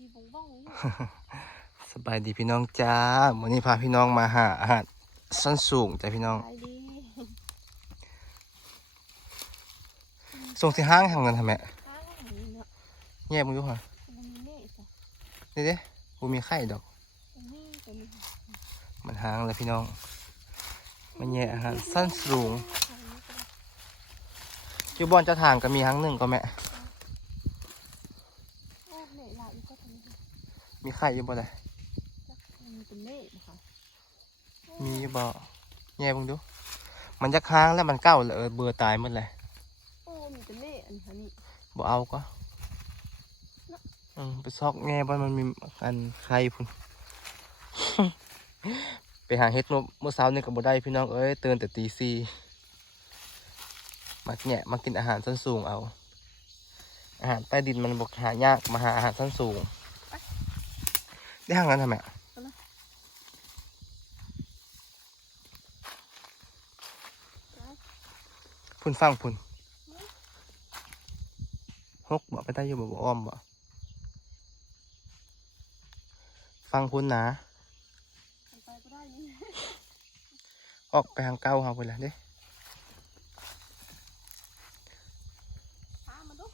ขี่บงบ้องอยู่สบายดีพี่น้องจ้าวันนี้พาพี่น้องมาหาอาหารสั้นสูงจ้ะพี่น้องขายดีส่งที่ห้างทำกันทำไมอ้าวนี่เนาะแย่มึงดูฮะมันมีเน่จ้ะนี่เด้กูมีไข่ดอกมันมีตัวนี้มันห้างเลยพี่น้อง มันแย่อาหารสั้นสูงอยู่บอนเจ้าทางก็มีห้างหนึ่งก็แม่ โอ้เน่หลายอีกก็ตัวนี้ มีไข่อยู่บ่เลยจ้ะมันเป็นเน่นะคะมีอยู่บ่แย่มึงดู มันจะค้างแล้วมันเก้าเลยเออเบื่อตายหมดเลยโอ้มีเป็นเน่อันนี้บ่เอาก็อืมไปซอกแง่บ้านมันมีอันไข่พุ่นไปหาเฮ็ดเมื่อเมื่อเช้านี่ก็บ่ได้พี่น้องเอ้ยตื่นแต่ตีสี่มาแงะมากินอาหารชั้นสูงเอา อาหารใต้ดินมันบอกหายากมาหาอาหารชั้นสูง ได้ห้างนั้นทำไมอะพุ่นฟังพุ่นฮกบอกไปได้อยู่บ่บ่อ้อมบ่ฟังพุ่นนะมันไปก็ได้นี่ออกไปทางเก้าเฮาไปแล้วเด้ พามาดู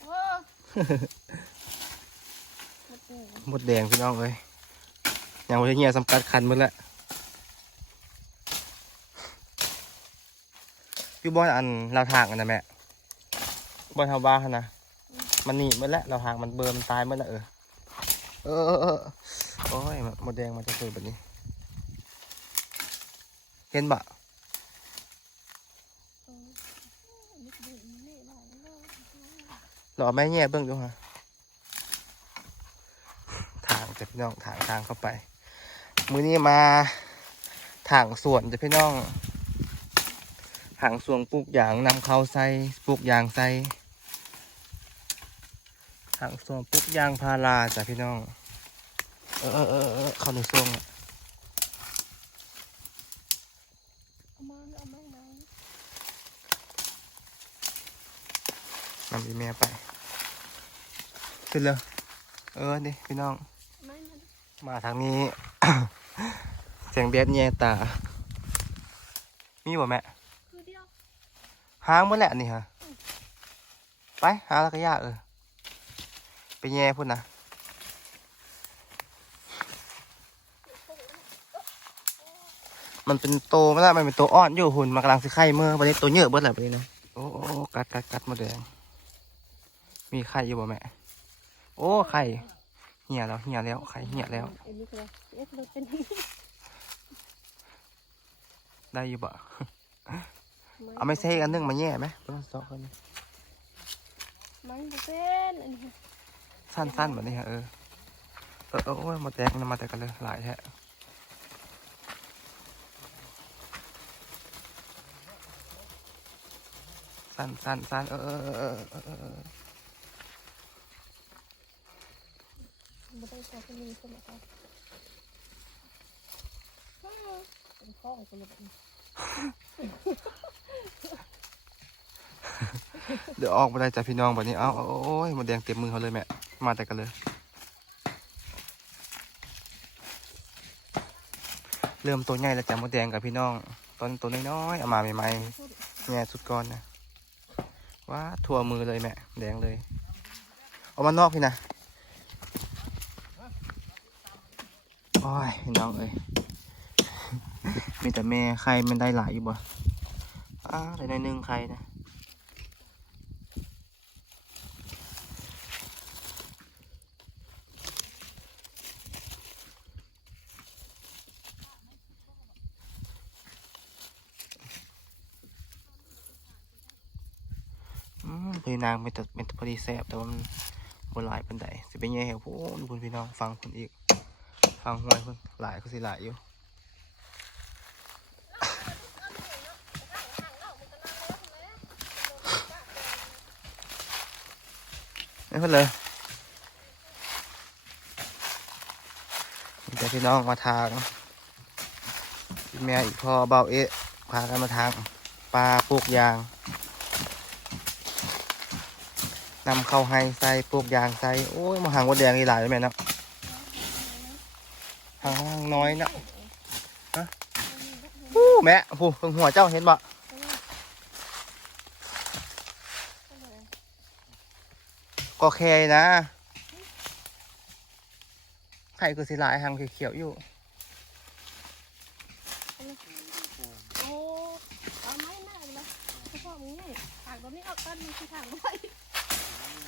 โอ้ห มดเลยหมดแดงพี่น้องเลยอยยังไม่ได้งียสำกัดคันหมดแล้วอยู่บอนอันเราทางกันนะแม่บอนเฮาบ้าหั่นนะมันหนีหมดแล้วเราทางมันเบลอร์มันตายหมดแล้วเออเออเออเออโอ้ยหมดแดงมันจะเกิดแบบนี้ เห็นบะ เอออันนี้ก็เป็นเน่หลายเนาะ เรอาไม้แง่เบื้องดูฮะทางจะพี่น้องทางทางเข้าไป มือนี้มาทางสวนจะพี่น้องทางสวนปลูกยางนำเข้าใส่ปลูกยางใส่ทางสวนปลูกยางพาราจ้ะพี่น้อง เออเออเออเข้าในช่วงอะ เอามาเอามาเอามานำอีแม่ไป ขึ้นเลยเออดิพี่น้องไม่มันมาทางนี้ เสียงเบียดแย่ตา มีบ่แม่คือเดียวห้างเมื่อแหละนี่ฮะ ไปหาแล้วก็ยากเออ ไปแย่พุ่นนะมันเป็นโตไม่ได้มันเป็นตัวอ่อนอยู่หุ่นมันกำลังสิไข่เมื่อวันนี้ตัวเยอะเบิดแหละวันนี้นะ โอ้โอ้กัดกัดกัดมาแดง มีไข่อยู่บ่แม่ โอ้ ไข่ เหี่ยแล้ว เหี่ยแล้ว ไข่เหี่ยแล้ว อันนี้คืออะไรเอ๊ะเราเป็นได้อยู่บ่ เอาไม่ใช่อันนึงมาแย่ไหมเพิ่นสองคนนี้ไม่เป็นอันนี้สั้นๆแบบนี้ฮะเออ เออเออโอ้ยมาแตกนะมาแตกกันเลยหลายแท้สั้นสั้นสั้นเออเออเออเออเออเออ ไม่ได้ใช้คนนี้ใช่ไหมครับเป็นข้องคนละแบบนี้เดี๋ยวออกมาได้จากพี่น้องแบบนี้ เอ้าเอาโอ้ยหมดแดงเต็มมือเขาเลยแม่ มาแต่กันเลย เริ่มตัวใหญ่แล้วจ้ะหมดแดงกับพี่น้อง ตอนตัวน้อยๆเอามาใหม่ๆแง่สุดก้อนนะว้าทั่วมือเลยแม่ แดงเลย เอามานอกพี่นะ โอ้ยน้องเอ้ยมีแต่แม่ใครมันได้หลายอยู่บ่อ้าได้หน่อยหนึ่งใครนะอืมพี่นางเป็นแต่เป็นแต่พอดีแซบแต่ว่ามันบหลายปันใดสิเป็นไงเหรอพูนพูนพี่น้องฟังคนอีก ฟังหวยคนหลายก็สิหลายอยู่ไม่เพิ่นเลยแต่พี่น้องมาทางพี่แม่อีกพ่อเบาเอะพากันมาทางปลาปลูกยางนำเข้าให้ใส่ปลูกยางใส่โอ้ยมาหางวัดแดงอีหลายเลยแม่นะ หางน้อยนะฮะอู้แม่ผู้เพิ่งหัวเจ้าเห็นบ่ก็แค่นะไข่คือสีหลายหางเขียวๆอยู่โอ้ไม้หน้าเลยนะเฉพานี่ถางน้ออกต้อถาง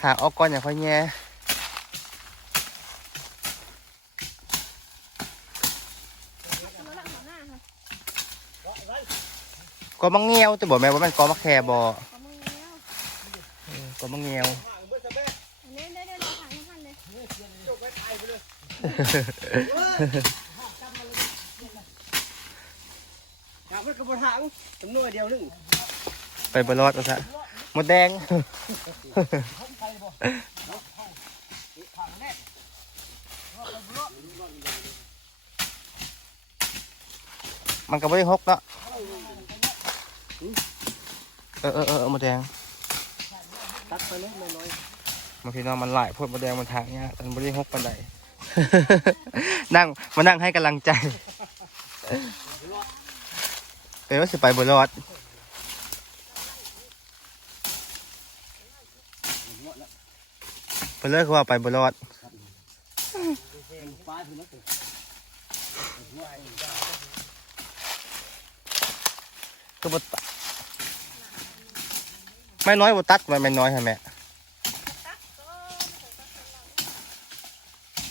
อ้ออกก่อนอย่าค่อยแย่ ตัวละหัวหน้าค่ะ ก็มังเงียวจะบอกแม่ว่ามันก็มักแคบ่อมือแล้วเออก็มังเงียวอันนี้ได้ได้เราถางกท่านเลยถามมันกระบถางจำนวนเดียวหนึงไปบรอดก็ซะหมดแดงมันก็ไม่ได้หกเนาะ เออเออเออมดแดงตัดไปเลยน้อยบางทีเนาะมันไหลพดมดแดงมันทางเนี้ยมันไม่ได้หกปันใดนั่งมานั่งให้กำลังใจเป็นว่าสิไปบรอดไปเลยคือว่าไปบรอดๆปลาถึงนักคือบ ไม่น้อยบตัดมันไม่น้อยใช่ไหม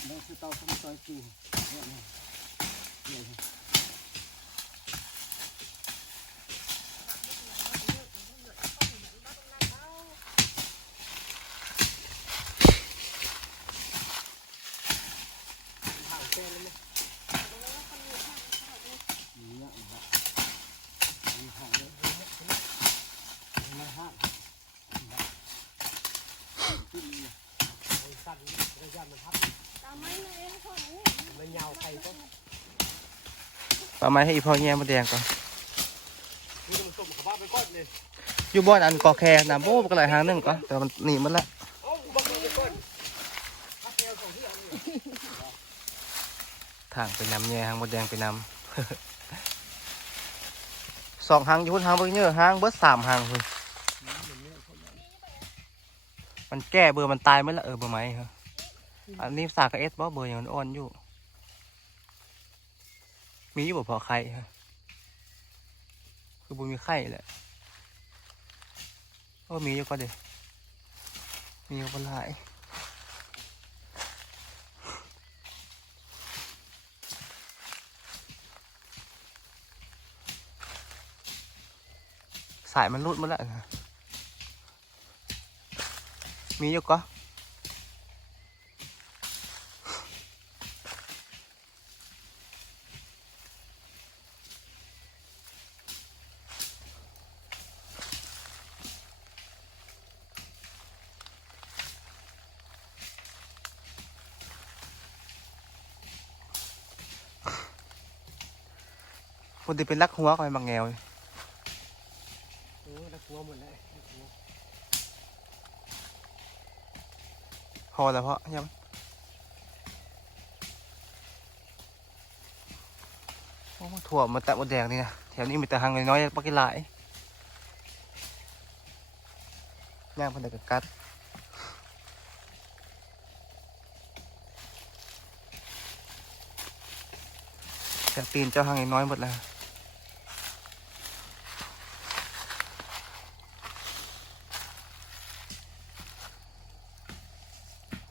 เราคือเตาทำซอยจูเอาไม้มาเองเท่านี้มันยาวไปก็ปลาไม้ให้อีพ่อแง่มาแดงก่อนนี่มันต้มขบ้าไปก้อนเลยอยู่บ้านอันกอแคน้ำโบ้ก็เลายหางหนึ่งก่อนแต่มันหนีมันละเอ้าบังไปก้อนพักแก้วสองที่เอางไปน้ำแง่หางมดแดงไปน้ำสองหางอยู่บนหางเบอร์เยอะหางเบอร์สามหางคือมันแก้เบอร์มันตายไหมล่ะเออเบอร์ไหมครับ อันนี้สากกับเอสบ่เบอร์อยังมันอ่อนอยู่ มีอยู่บ่พอไข่คือบุมีไข่แหละโอ้มีอยู่ก็เด็มีอยู่ก็หลายสายมันรุดหมาแล้วนะมีอยู่ก็ คนที่เป็นรักหัวก็ไปบางแงวโอ้ตะกัวหมดแล้วพอแล้วเพราะยังโอ้ถั่วมาแตะมดแดงนี่นะแถวนี้มีแต่หางน้อยๆปักกิหลายย่างพันเดกบกัดแต่ตีนเจ้าหางน้อยหมดแล้ว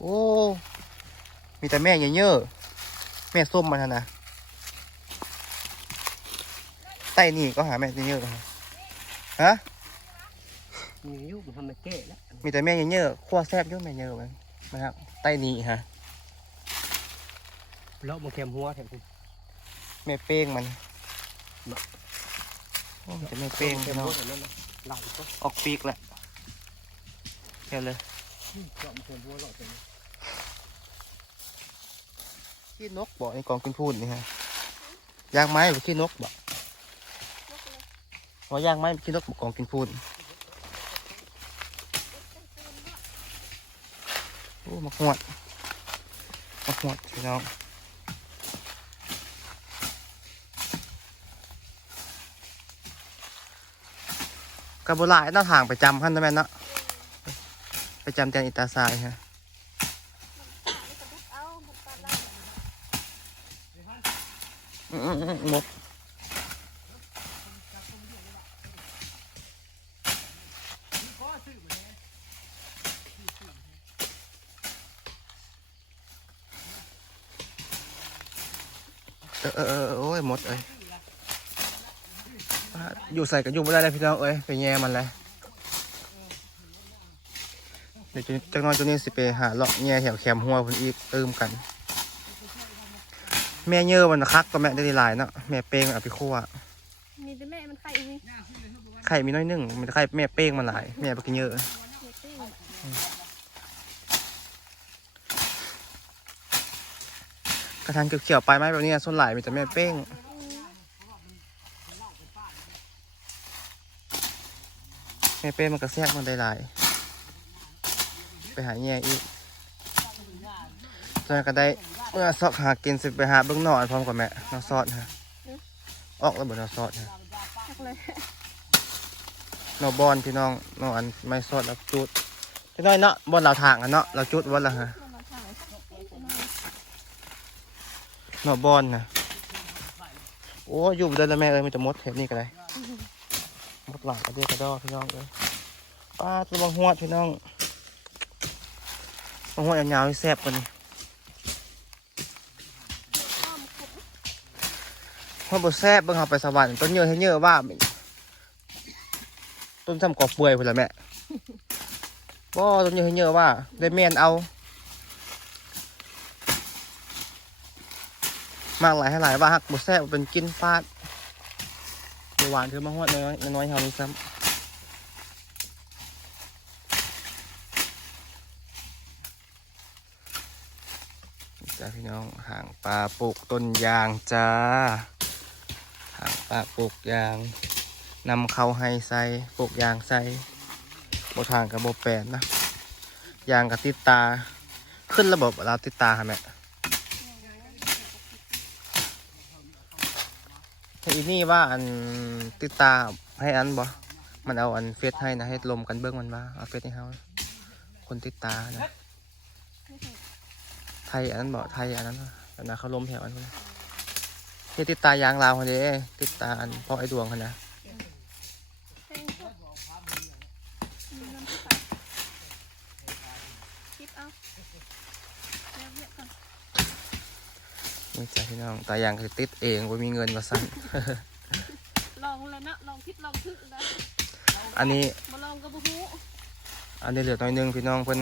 โอ้ มีแต่แม่เยอะๆแม่ส้มมันน่ะนะใต้นี่ก็หาแม่เยอะๆนะฮะมียุบมันทำมาแก้แล้วมีแต่แม่เยอะๆขั้วแซ่บเยอะแม่เยอะมันนะครับใต้นี้ฮะแล้วมันแคมหัวแถมคุณแม่เป้งมันโอ้มีแต่แม่เป้งแคมเนาะหัวแบบนั้นนะหลังก็ออกปีกแล้วแค่เลยเจาะมันแคมหัวหลอดเป็น ขี้นกบอกในกองกินพูดนี่ฮะยางไม้ขี้นกบอกว่ายางไม้ขี้นกบอกกองกินพูดอ้มาหวดมาหวดพี่น้องกระบุหลายหน้าทางไปจำพันได้ไหมเนาะไปจำแตนอิตาซายฮะ เอามันตัดได้ อื มอืมอืมหมดเออเออโอ้ยหมดเอ้ยอยู่ใส่กับอยู่ไม่ได้เลยพี่น้องเอ้ยไปแย่มันเลยเดี๋ยวจะจักหน้อยตัวนี้สิไปหาเลาะแย่แถวแคมหัวคนอีกเติมกัน แม่เยอะมันคักก็แม่ได้หลายเนาะแม่เป้งเอาไปคั่วมีแต่แม่มันไข่อีกไข่มีน้อยหนึ่งมันไข่แม่เป้งมันหลายแม่ไปกินเยอะเด็กติ้งกระทันเขียวๆไปไหมแบบนี้ส่วนหลายมีแต่แม่เป้งแม่เป้งมันกระแทกมันได้หลาย ไปหาแย่อีกตอนนั้นก็ได้ เมื่อซอกหากินสิไปหาเบื้องนอกพร้อมกับแม่นอซอดฮะออกแล้วบ่นอซอดฮะทักเลยนอบอลพี่น้องนออันไม่ซอดแล้วจุดพี่น้อยเนาะบอลเราทางกันเนาะเราจุดวันละฮะมันมาถ่ายสักนิดหน่อยหน่อบอลนะโอ้อยู่บ่ได้แล้วแม่เอ้ยมันจะมดเทปนี้ก็ได้มดหลังกระเดียกระดอพี่น้องเอ้ยป้าตัวบางหัวดพี่น้องบางหัวดยาวๆนี่แซ่บกว่านี้ หัวบแซ่บเบิ่งเขาไปสวรรค์ต้นเยอะให้เยอะว่า ต้นทำกอกเปื่อยพุ่นละแม่บ่ต้นเยอะให้เยอะว่า ได้แม่นเอา มากหลายให้หลายว่าหักบแซ่บเป็นกินฟาดหวานคือมาหัวดน้อยน้อยๆเฮานี่ซ้ำจ้าพี่น้องห่างปลาปลูกต้นยางจ้า ห่างปลาปลูกยางนำเข้าให้ใส่ปลูกยางใส่บทางกับโบแปดนะยางกับติดตา ขึ้นระบบเราติดตาค่ะแม่อีนี่ว่าอันติดตาให้อันบ่มันเอาอันเฟซให้นะให้ลมกันเบื้องมันมาเอาเฟซให้เขาคนติดตานะไทยอันนั้นบอกไทยอันนั้นนะอันนั้นเขาลมแถวอันนั้น นะที่ติดตายางลาวคนเดีติดตาอันเพราะไอ้ดวงคนนะแทงพวกมีน้ำที่ใส่คิดเอาแล้วเรียกก่อนนี่จ้ะพี่น้องตายางคือติดเองว่ามีเงินมาสั่นลองแล้วนะลองคิดลองทึกนะอันนี้มาลองกับบุหูอันนี้เหลือน้อยหนึงพี่น้องเพิ่น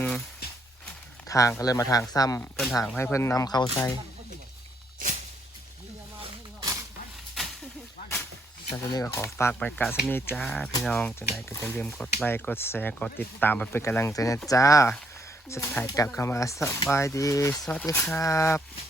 ทางก็เลยมาทางซ้ำเพิ่นทางให้เพิ่นนำเข้าใส่ จ้าสนนี้ก็ขอฝากไปกะสนีจ้า พี่น้องจะได้ก็จะลืมกดไลค์กดแชร์กดติดตามมาเป็นกำลังใจนะจ้า สุดท้ายกลับเข้ามาสบายดี สวัสดีครับ